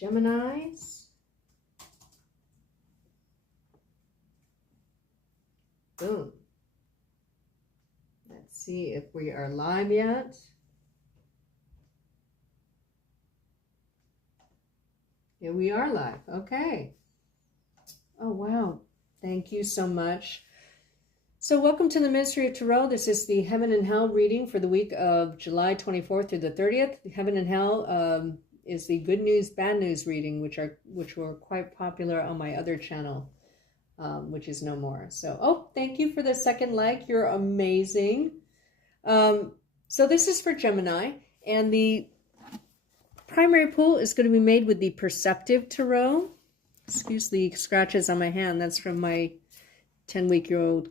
Geminis. Boom. Let's see if we are live yet. Yeah, we are live. Okay. Oh, wow. Thank you so much. So welcome to the Ministry of Tarot. This is the Heaven and Hell reading for the week of July 24th through the 30th. Heaven and Hell is the good news, bad news reading, which were quite popular on my other channel, which is no more. So, oh, thank you for the second like. You're amazing. So this is for Gemini, and the primary pull is going to be made with the Perceptive Tarot. Excuse the scratches on my hand. That's from my 10-week-old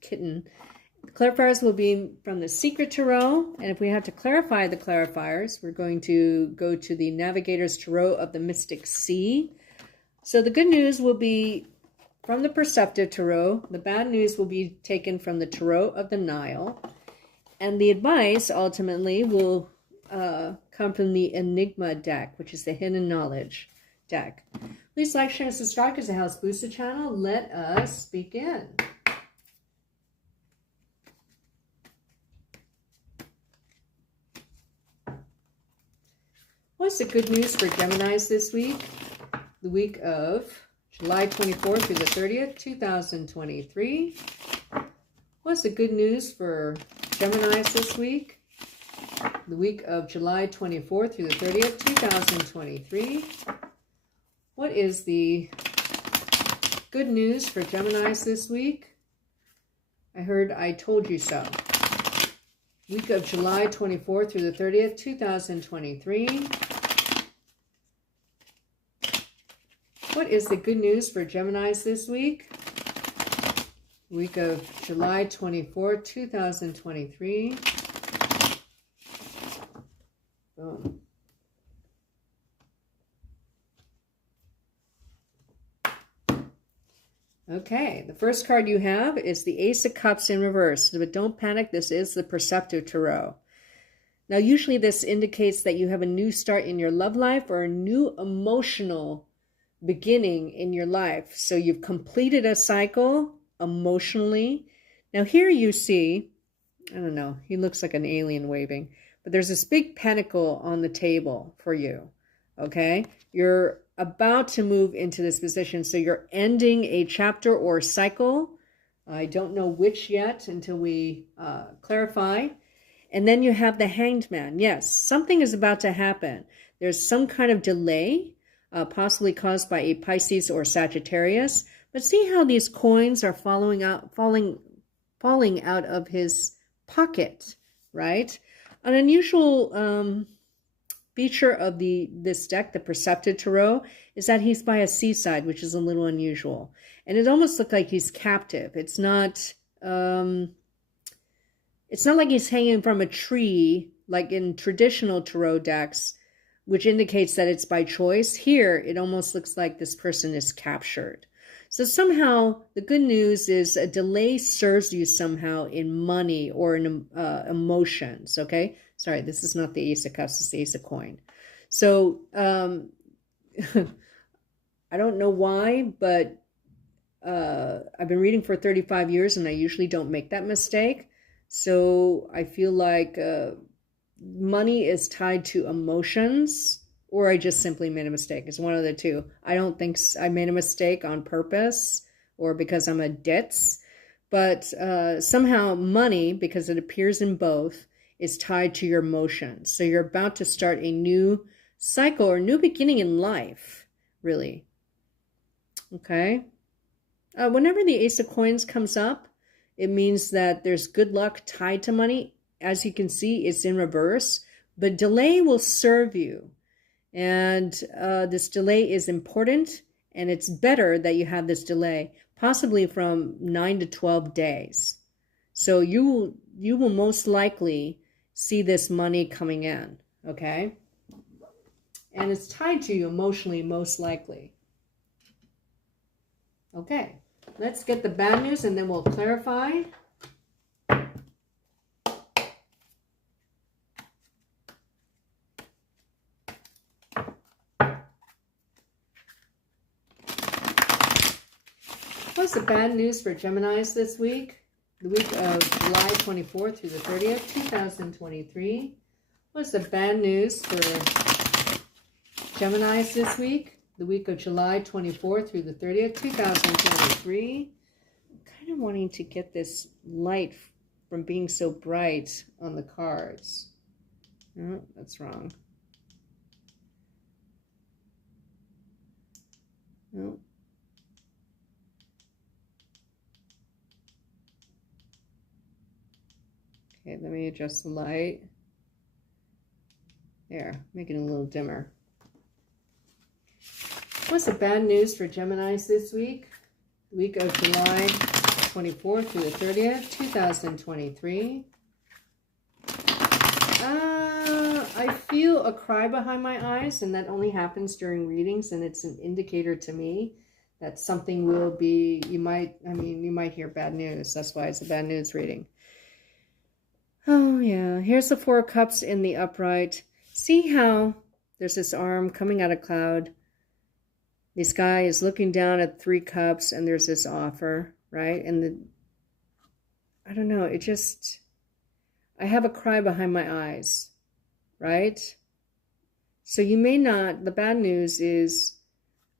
kitten. The clarifiers will be from the Secret Tarot, and if we have to clarify the clarifiers, we're going to go to the Navigator's Tarot of the Mystic Sea. So the good news will be from the Perceptive Tarot. The bad news will be taken from the Tarot of the Nile. And the advice, ultimately, will come from the Enigma deck, which is the Hidden Knowledge deck. Please like, share, and subscribe because it helps boost the channel. Let us begin. What's the good news for Geminis this week? The week of July 24th through the 30th, 2023. What's the good news for Geminis this week? The week of July 24th through the 30th, 2023. What is the good news for Geminis this week? I heard I told you so. Week of July 24th through the 30th, 2023. What is the good news for Geminis this week? Week of July 24th, 2023. Boom. Okay, the first card you have is the Ace of Cups in reverse. But don't panic, this is the Perceptive Tarot. Now, usually this indicates that you have a new start in your love life or a new emotional beginning in your life. So you've completed a cycle emotionally. Now here you see, I don't know, he looks like an alien waving, but there's this big pentacle on the table for you, okay? You're about to move into this position, so you're ending a chapter or cycle. I don't know which yet until we clarify. And then you have the Hanged Man. Yes, something is about to happen. There's some kind of delay, possibly caused by a Pisces or Sagittarius. But see how these coins are falling out of his pocket, right? An unusual feature of this deck, the Perceptive Tarot, is that he's by a seaside, which is a little unusual. And it almost looks like he's captive. It's not like he's hanging from a tree, like in traditional tarot decks, which indicates that it's by choice. Here, it almost looks like this person is captured. So somehow, the good news is a delay serves you somehow in money or in emotions, okay? Sorry, this is not the Ace of Cups, it's the Ace of Coin. So, I don't know why, but I've been reading for 35 years and I usually don't make that mistake. So I feel like money is tied to emotions, or I just simply made a mistake. It's one of the two. I don't think I made a mistake on purpose or because I'm a ditz, but somehow money, because it appears in both, is tied to your emotions. So you're about to start a new cycle or new beginning in life, really. Okay. Whenever the Ace of Coins comes up, it means that there's good luck tied to money. As you can see, it's in reverse, but delay will serve you. And this delay is important, and it's better that you have this delay, possibly from 9 to 12 days. So you will most likely see this money coming in, okay? And it's tied to you emotionally, most likely. Okay, let's get the bad news, and then we'll clarify. What's the bad news for Geminis this week? The week of July 24th through the 30th, 2023. What's the bad news for Geminis this week? The week of July 24th through the 30th, 2023. I'm kind of wanting to get this light from being so bright on the cards. No, that's wrong. No. Okay, let me adjust the light. There, make it a little dimmer. What's the bad news for Geminis this week? The week of July 24th through the 30th, 2023. I feel a cry behind my eyes, and that only happens during readings, and it's an indicator to me that something will be, you might hear bad news. That's why it's a bad news reading. Oh, yeah. Here's the Four of Cups in the upright. See how there's this arm coming out of cloud. This guy is looking down at 3 cups, and there's this offer, right? And I don't know, I have a cry behind my eyes, right? So you may not, the bad news is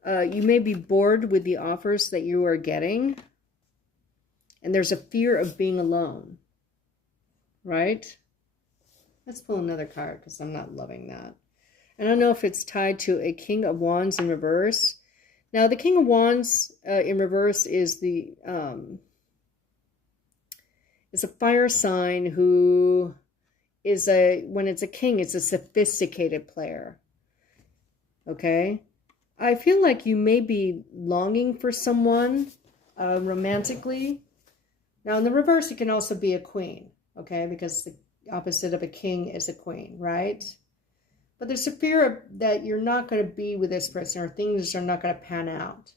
you may be bored with the offers that you are getting, and there's a fear of being alone, right? Let's pull another card because I'm not loving that. I don't know if it's tied to a King of Wands in reverse. Now, the King of Wands in reverse is is a fire sign who is when it's a king, it's a sophisticated player. Okay? I feel like you may be longing for someone romantically. Now, in the reverse, it can also be a queen, okay? Because the opposite of a king is a queen, right? But there's a fear that you're not going to be with this person, or things are not going to pan out.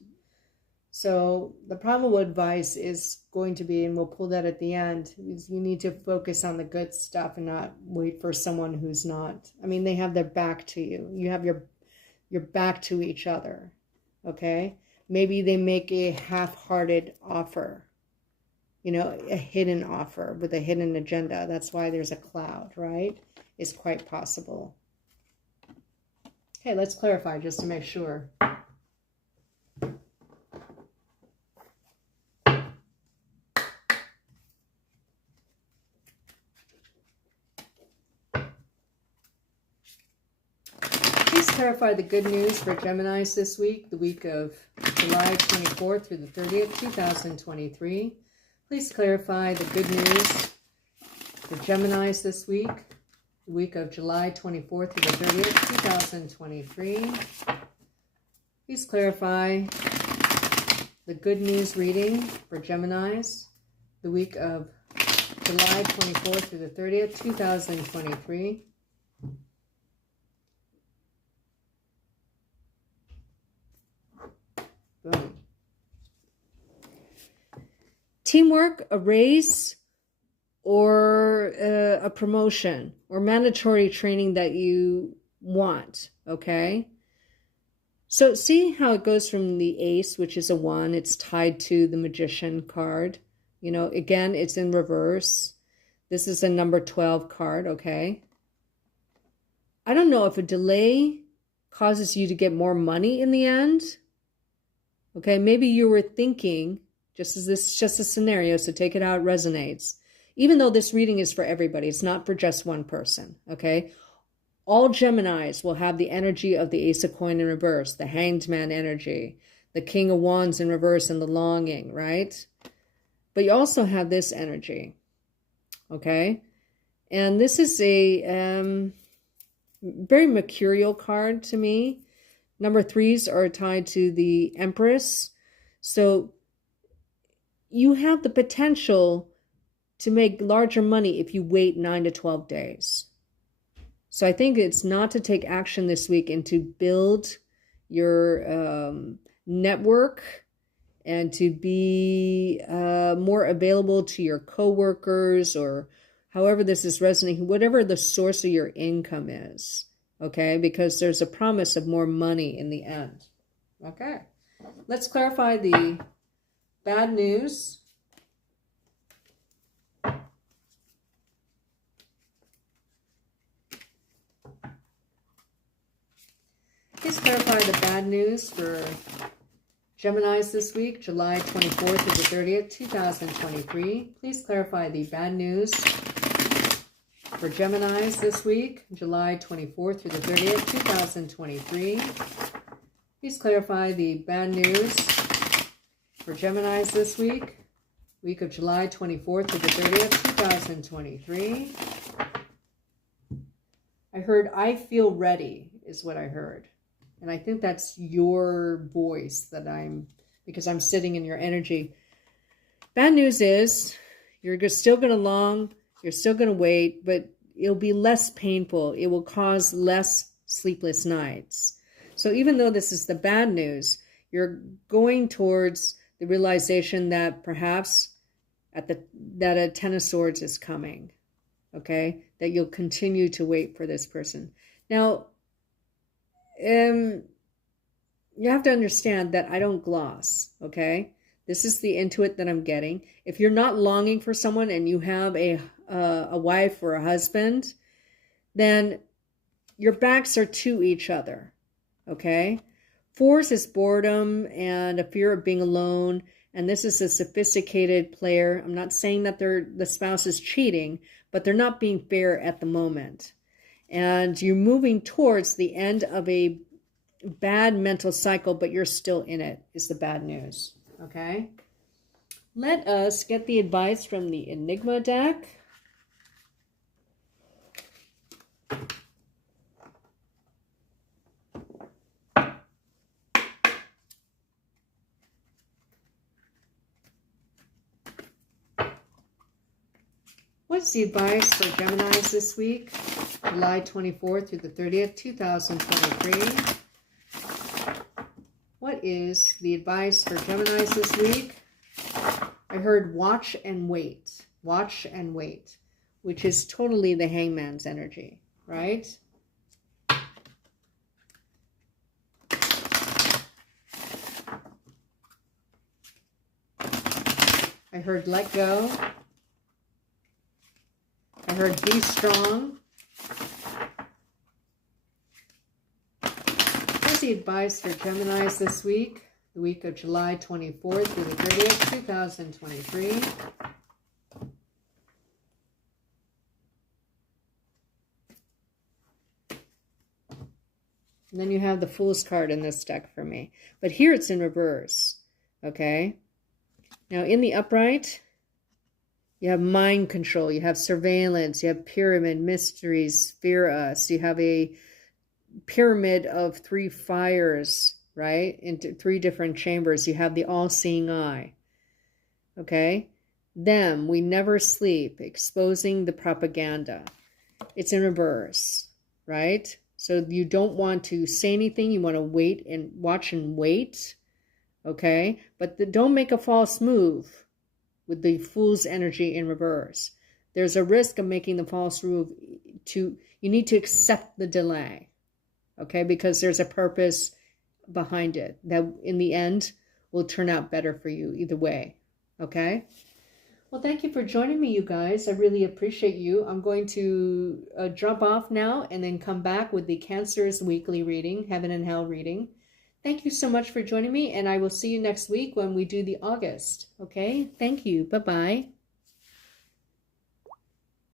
So the probable advice is going to be, and we'll pull that at the end, is you need to focus on the good stuff and not wait for someone who's not. I mean, they have their back to you. You have your back to each other, okay? Maybe they make a half-hearted offer, you know, a hidden offer with a hidden agenda. That's why there's a cloud, right? It's quite possible. Okay, let's clarify just to make sure. Please clarify the good news for Geminis this week, the week of July 24th through the 30th, 2023. Please clarify the good news for Geminis this week, the week of July 24th through the 30th, 2023. Please clarify the good news reading for Geminis, the week of July 24th through the 30th, 2023. Boom. Teamwork, a raise, or a promotion, or mandatory training that you want, okay? So see how it goes from the Ace, which is a 1, it's tied to the Magician card. You know, again, it's in reverse. This is a number 12 card, okay? I don't know if a delay causes you to get more money in the end. Okay, maybe you were thinking, this is just a scenario, so take it how it resonates. Even though this reading is for everybody, it's not for just one person, okay? All Geminis will have the energy of the Ace of Coin in reverse, the Hanged Man energy, the King of Wands in reverse, and the longing, right? But you also have this energy, okay? And this is a very mercurial card to me. Number 3s are tied to the Empress. So you have the potential to make larger money if you wait 9 to 12 days. So I think it's not to take action this week and to build your network and to be more available to your coworkers, or however this is resonating, whatever the source of your income is, okay? Because there's a promise of more money in the end, okay? Let's clarify the bad news. Please clarify the bad news for Geminis this week, July 24th to the 30th, 2023. Please clarify the bad news for Geminis this week, July 24th through the 30th, 2023. Please clarify the bad news for Geminis this week of July 24th to the 30th, 2023. I heard, I feel ready, is what I heard. And I think that's your voice because I'm sitting in your energy. Bad news is you're still going to long, you're still going to wait, but it'll be less painful. It will cause less sleepless nights. So even though this is the bad news, you're going towards the realization that perhaps that a Ten of Swords is coming, okay? That you'll continue to wait for this person. Now, you have to understand that I don't gloss, okay? This is the intuit that I'm getting. If you're not longing for someone and you have a wife or a husband, then your backs are to each other, okay? Force is boredom and a fear of being alone, and this is a sophisticated player. I'm not saying that the spouse is cheating, but they're not being fair at the moment. And you're moving towards the end of a bad mental cycle, but you're still in it, is the bad news, okay? Let us get the advice from the Enigma deck. What's the advice for Geminis this week? July 24th through the 30th, 2023. What is the advice for Geminis this week? I heard watch and wait. Watch and wait, which is totally the Hangman's energy, right? I heard let go. I heard be strong. Here's the advice for Geminis this week, the week of July 24th through the 30th, 2023. And then you have the Fool's card in this deck for me. But here it's in reverse, okay? Now in the upright, you have mind control, you have surveillance, you have pyramid, mysteries, fear us. You have a pyramid of 3 fires, right? Into 3 different chambers. You have the all-seeing eye, okay? Them, we never sleep, exposing the propaganda. It's in reverse, right? So you don't want to say anything. You want to wait and watch and wait, okay? But don't make a false move with the Fool's energy in reverse. There's a risk of making the false move. You need to accept the delay, okay? Because there's a purpose behind it that in the end will turn out better for you either way, okay? Well, thank you for joining me, you guys. I really appreciate you. I'm going to drop off now and then come back with the Cancer's weekly reading, Heaven and Hell reading. Thank you so much for joining me, and I will see you next week when we do the August. Okay? Thank you. Bye-bye.